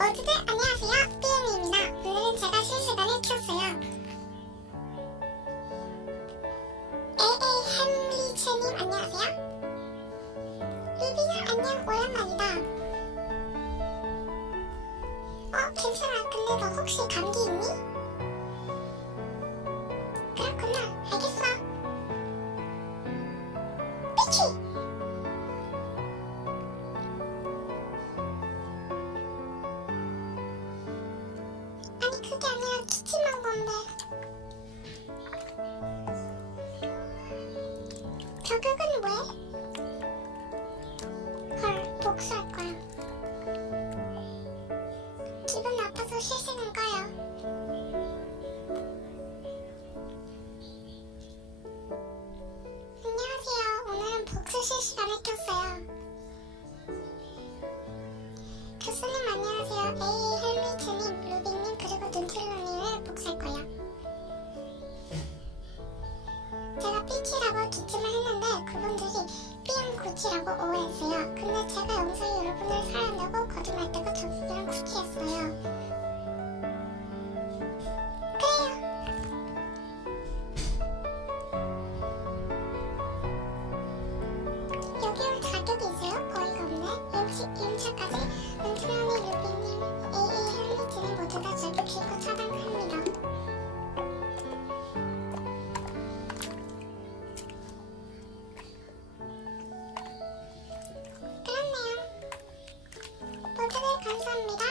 모두들 안녕하세요. 삐엠입니다. 오늘은 제가 실시간을 켰어요. 에에이 햄리체님 안녕하세요. 루비야 안녕, 오랜만이다. 괜찮아. 근데 너 혹시 감기 있니? 그렇구나. 알겠어. 삐치! 아니 그게 아니라 기침한 건데. 자극은 왜? 헐, 복수할 거야. 기분 나빠서 실시간 꺼요. 안녕하세요. 오늘은 복수 실시간을 켰어요. 교수님 안녕하세요. 에이 헬미츠님, 루비님 그리고 눈틸러님을 복수할 거예요. 제가 삐치라고 기침을 했는데 그분들이 삐엠구치라고 오해했어요. 근데 제가 영상에 여러분을 사랑한다고 거짓말 때고 저기랑 구치했어요. 그래요. 여기 올 자격이 있어요? 어이가 없네. 윤차까지 눈틀러니 루비님, 에이 헬미츠님 모두 다 저격 싫고 차단합니다. 그렇네요. 모두들 감사합니다.